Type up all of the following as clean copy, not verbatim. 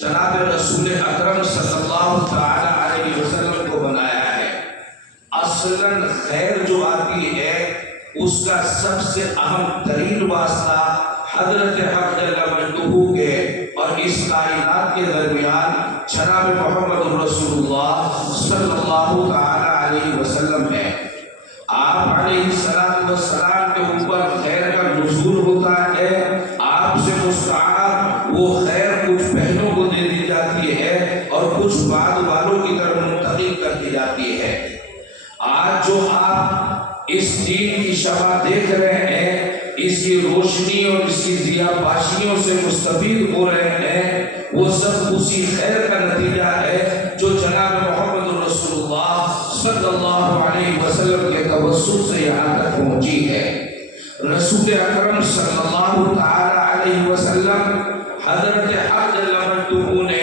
جناب رسول اکرم صلی اللہ تعالی علیہ وسلم کو بنایا ہے۔ اصلاً خیر جو آتی ہے اس کا سب سے اہم ترین واسطہ حضرت حق جل مجدہ کے اور اس کائنات کے درمیان جناب محمد رسول اللہ صلی اللہ تعالی علیہ وسلم ہے۔ آپ علیہ السلام کے اوپر خیر کا نزول ہوتا ہے، آپ سے مستعار وہ خیر کچھ پہلوں کو دے دی جاتی ہے اور کچھ بعد والوں کی طرف منتقل کر دی جاتی ہے۔ آج جو آپ اس دین کی شمع دیکھ رہے ہیں، اس کی روشنی اور اس کی ضیاء باشیوں سے مستفید ہو رہے ہیں، وہ سب اسی خیر کا نتیجہ ہے جو جناب محمد رسول اللہ صلی اللہ علیہ وسلم کے توسط سے یہاں تک پہنچی ہے۔ رسول اکرم صلی اللہ تعالی علیہ وسلم حضرت حق جل مجدہ نے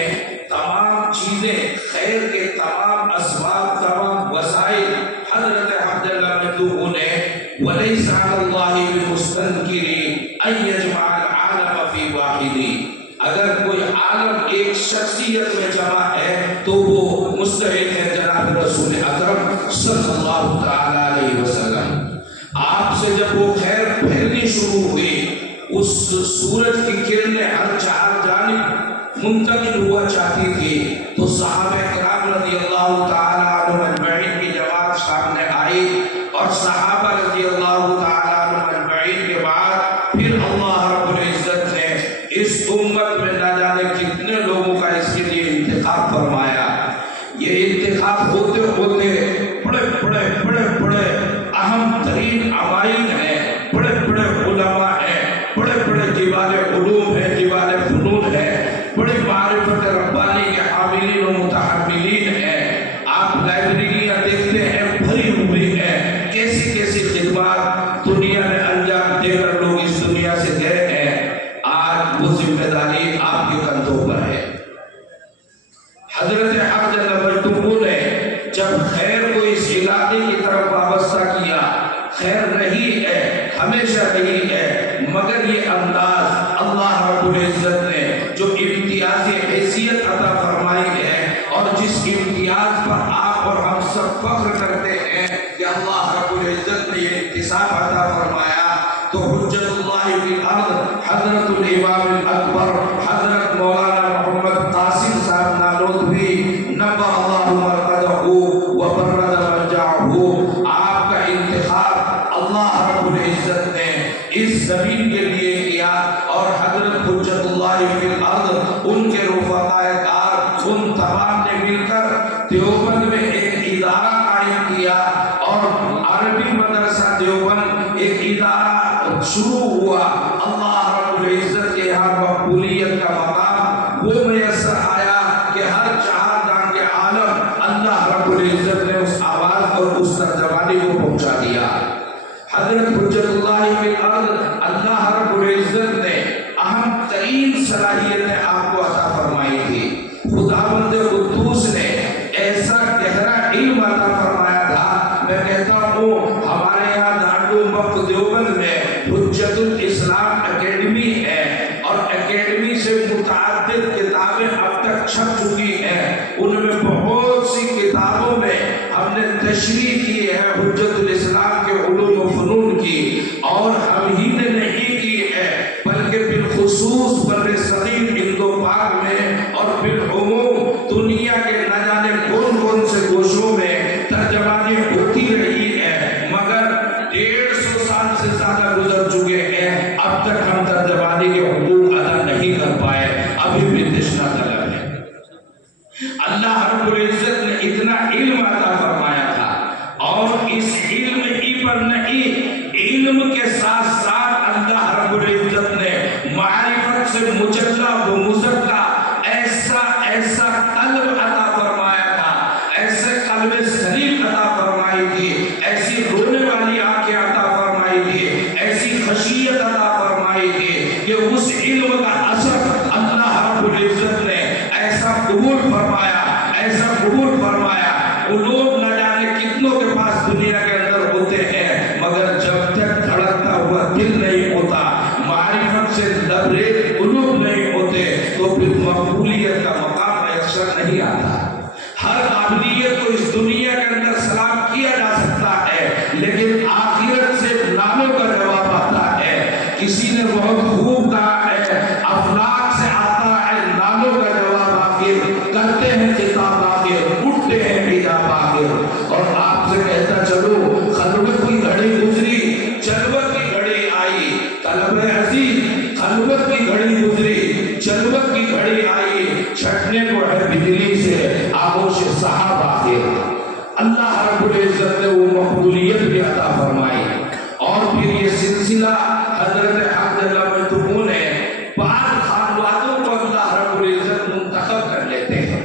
تمام چیزیں، خیر کے تمام اسباب، تمام وسائل حضرت حق جل مجدہ نے وَلَيْسَ عَلَى اللَّهِ بِمُسْتَنْكِرٍ أَن يَجْمَعَ الْعَالَمَ فِي وَاحِدٍ۔ اگر کوئی عالم ایک شخصیت میں جمع ہے تو وہ مستحق ہے جناب رسول اکرم صلی اللہ تعالی علیہ وسلم۔ آپ سے جب وہ خیر پھیلنی شروع ہوئی، اس سورج کی کرنیں ہر چار جانب منتقل ہوا چاہتی تھی، تو صحابہ کرام رضی اللہ تعالی عنہم اجمعین کی جماعت سامنے آئی، اور صحابہ رضی اللہ تعالی عنہم اجمعین کے بعد پھر اللہ رب العزت نے اس امت میں نہ جانے کتنے لوگوں کا اس کے لیے انتخاب فرمایا۔ یہ انتخاب ہوتے ہوتے بڑے اہم ترین عوائل ہیں، بڑے علماء ہیں، بڑے جبال علوم ہیں، جبال فنون ہیں، بڑے معرفت ربانی کے حاملین و متحملین ہیں۔ آپ لائبریریاں دیکھتے ہیں بھری ہوئی ہیں، کیسی خدمات دنیا میں انجام دے کر لوگ اس دنیا سے گئے ہیں۔ آج وہ ذمہ داری آپ کے کندھوں پر ہے۔ حضرت حق جل مجدہ نے جب خیر کو اس علاقے کی طرف وابستہ کیا، خیر رہی ہے، ہمیشہ رہی ہے، مگر یہ انداز اللہ رب العزت نے جو امتیازی حیثیت عطا فرمائی ہے، اور جس امتیاز پر آپ اور ہم سب فخر کرتے ہیں کہ اللہ رب العزت نے یہ انتصاب عطا فرمایا، تو حجت اللہ فی الارض حضرت الامام الاکبر حضرت مولانا محمد قاسم صاحب نانوتوی نبہ اللہ مرقدہ وبرد مرجعہ، آپ کا انتخاب اللہ رب العزت نے اس زمین کے لیے کیا، اور حضرت حجت اللہ فی الارض ان کے رفقاء کار ان تمام نے مل کر دیوبند میں ایک ادارہ قائم کیا، اور عربی مدرسہ دیوبند ایک ادارہ شروع ہوا۔ اللہ رب العزت کے یہاں مقبولیت کا مقام وہ میسر آیا کہ ہر چار جان کے عالم اللہ رب العزت نے اس آواز اور اس ترجمانی کو پہنچا دیا۔ حضرت حجت اللہ فی الارض اللہ رب العزت نے اہم ترین صلاحیتیں آپ کو عطا فرمائی تھی۔ خداوند قدوس نے ایسا گہرا علم عطا فرمایا تھا، میں کہتا ہوں ہمارے یہاں دارالعلوم دیوبند میں حجت الاسلام اکیڈمی ہے، اور اکیڈمی سے متعدد کتابیں اب تک چھپ چکی ہیں۔ ان میں بہت سی کتابوں میں ہم نے تشریح کی ہے حجت الاسلام کے علوم و فنون کی، اور ہم ہی نے نہیں کی ہے بلکہ بالخصوص بر صغیر ہند و پاک میں اور بالعموم دنیا کے نہ جانے کون سے گوشوں میں ترجمانی ہوتی رہی ہے، مگر 150 سال سے زیادہ گزر چکے ہیں، اب تک ہم ترجمانی کے حقوق ادا نہیں کر پائے، ابھی بھی تشنا طلب ہے۔ اللہ رب العزت نے اتنا علم عطا فرمایا تھا، اور اس علم ہی پر نہیں، علم کے ساتھ ساتھ افضلیت کا مقام میسر نہیں آتا۔ ہر عابدیت کو اس دنیا کے اندر سلام کیا جا سکتا ہے، لیکن آخرت سے ناموں کا جواب آتا ہے۔ کسی نے بہت خوب کہا ہے، افلاک سے آتا ہے ناموں کا جواب آخر، کرتے ہیں کتاب آخر، اٹھتے ہیں حجاب آخر۔ اور آپ سے کہتا چلو، خلوت کی گھڑی گزری، جلوت کی گھڑی آئی، طلب عزیز خلوت کی گھڑی گزری، جلوت کی گھڑی آئی، چھٹنے کو ہے بجلی سے آغوش صحاب آخر۔ اللہ رب العزت نے وہ مقبولیت بھی عطا فرمائی۔ اور پھر یہ سلسلہ حضرت حق جل مجدہ نے بعض خانوادوں کو اللہ رب العزت منتخب کر لیتے ہیں۔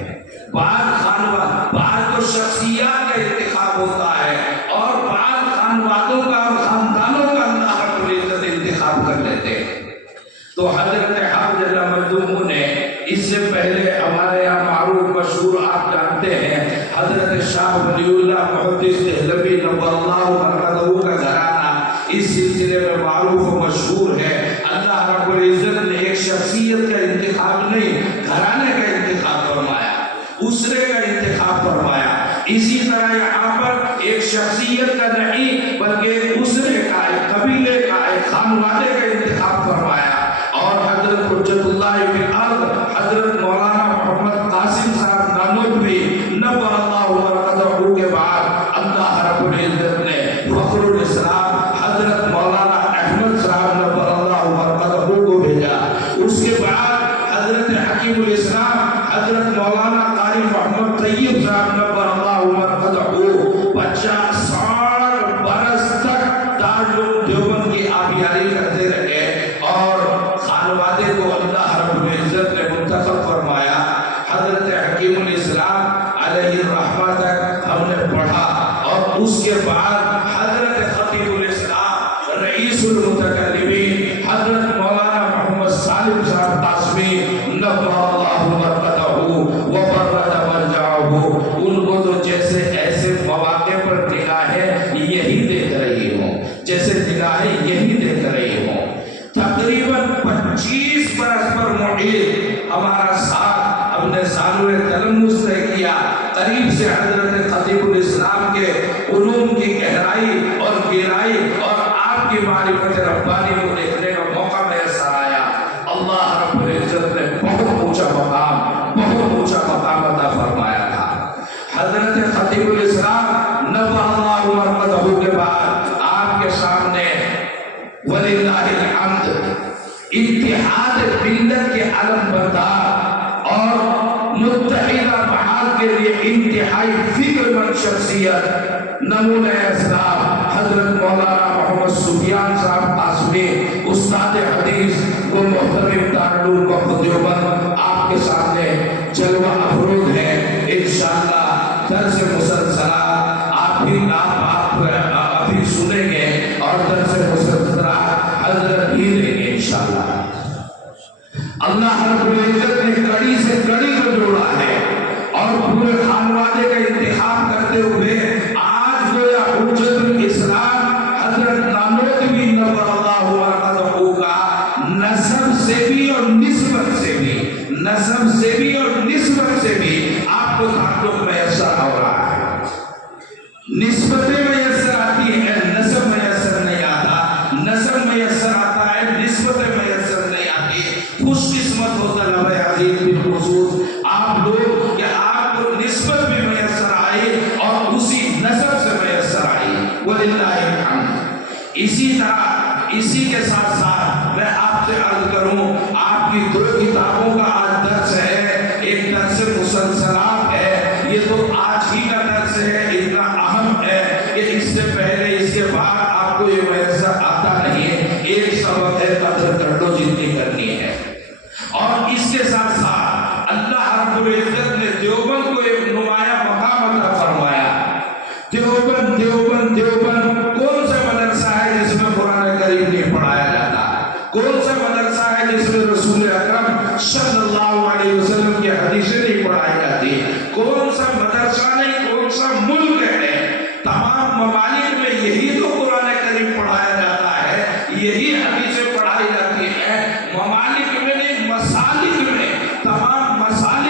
بعض تو شخصیات کا انتخاب ہوتا ہے، اور بعض خانوادوں کا اور خاندانوں کا اللہ رب العزت انتخاب کر لیتے ہیں۔ تو حضرت حق جل مجدہ نے اس سے پہلے ہمارے یہاں معروف مشہور آپ جانتے ہیں، حضرت شاہ ولی اللہ محدث دہلوی نور اللہ مرقدہ کا گھرانہ اس سلسلے میں معروف و مشہور ہے۔ اللہ رب العزت نے ایک شخصیت کا انتخاب نہیں، گھرانے کا انتخاب فرمایا، اسرے کا انتخاب فرمایا۔ اسی طرح یہاں پر ایک شخصیت کا نہیں بلکہ ایک اسرے کا، ایک قبیلے کا، ایک خانوادے کا انتخاب فرمایا۔ اور حضرت حجت اللہ فی الارض حضرت مولانا محمد قاسم صاحب نانوتوی نور اللہ مرقدہ کے بعد اللہ رب العزت نے فخر الاسلام حضرت مولانا احمد صاحب نور اللہ مرقدہ کو بھیجا۔ اس کے بعد حضرت حکیم الاسلام حضرت مولانا قاری محمد طیب صاحب نور اللہ مرقدہ 50-60 برس تک دارالعلوم دیوبند کی آبیاری کرتے رہے، اور خانوادے کو اللہ رب العزت نے منتخب فرمایا۔ حضرت حکیم الاسلام علیہ الرحمہ تک ہم نے پڑھا، اور اس کے بعد حضرت خطیب الاسلام رئیس المتکلمین حضرت مولانا محمد سالم صاحب قاسمی نور اللہ مرقدہ وبرد مرجعہ، ان کو تو جیسے ایسے مواقع پر نگاہیں یہی دیکھ رہی ہوں، جیسے نگاہیں یہی دیکھ رہی ہوں۔ تقریباً 25 برس پر محیط ہمارا ساتھ اپنے سالوے تلمس طے کیا، قریب سے حضرت خطیب الاسلام کے علوم کی گہرائی اور گہرائی اور آپ کی معرفت ربانی کو دیکھنے کا موقع میسر آیا۔ اللہ رب العزت نے بہت اونچا مقام عطا فرمایا تھا۔ حضرت خطیب الاسلام نور اللہ مرقدہ کے بعد آپ کے سامنے وللہ الحمد اتحاد ملت کے علم بردار اور متحدہ محال کے لیے انتہائی فکر مند شخصیت نمونہ اسلام حضرت مولانا محمد سفیان صاحب قاسمی استاد حدیث کو محترم دارالعلوم وقف دیوبند آپ کے سامنے جلوہ افروز ہے۔ انشاءاللہ درس مسلسلہ آپ ابھی سنیں گے، اور درس مسلسلہ حضرت ہی دیں گے انشاءاللہ۔ اللہ رب العزت نے کڑی سے کڑی کو جوڑا ہے، اور پورے خانوادے کا انتخاب کرتے ہوئے آج گویا حجت الاسلام حضرت نانوتوی نور اللہ مرقدہ کا نسب سے بھی اور نسبت سے بھی آپ کو تعلق میسر ہو رہا ہے۔ نسبتیں میسر آتی ہیں، نسب میسر نہیں آتا، نسب میسر آتا ہے، نسبتیں میسر نہیں آتی۔ خوش قسمت ہو طلبہ عزیز بالخصوص آپ لوگ کہ آپ کو نسبت بھی میسر آئی اور اسی نسب سے میسر آئی، وللہ الحمد۔ اسی طرح اسی کے ساتھ ساتھ میں آپ سے عرض کروں، آپ کی 2 کتابوں کا آج درس ہے، ایک درس مسلسلات ہے، یہ تو آج ہی کا درس ہے، اتنا اہم ہے کہ اس سے پہلے اس کے بعد آپ کو یہ میسر آتا نہیں ہے۔ ایک سبق ہے، قدر کر لو جتنی کرنی ہے۔ اور اس کے ساتھ ساتھ اللہ رب العزت نے دیوبند کو ایک نمایاں مقام عطا فرمایا۔ دیوبند کون سا مدرسہ ہے جس میں قرآن کریم نہیں پڑھایا جاتا؟ کون سا مدرسہ ہے جس میں رسول اکرم صلی اللہ علیہ وسلم کی حدیثیں نہیں پڑھائی جاتی؟ کون سا مدرسہ نہیں، کون سا ملک ہے؟ تمام ممالک میں یہی تو قرآن کریم پڑھایا جاتا ہے، یہی حدیثیں پڑھائی جاتی ہیں۔ ممالک میں نہیں، مسالک میں، تمام مسالک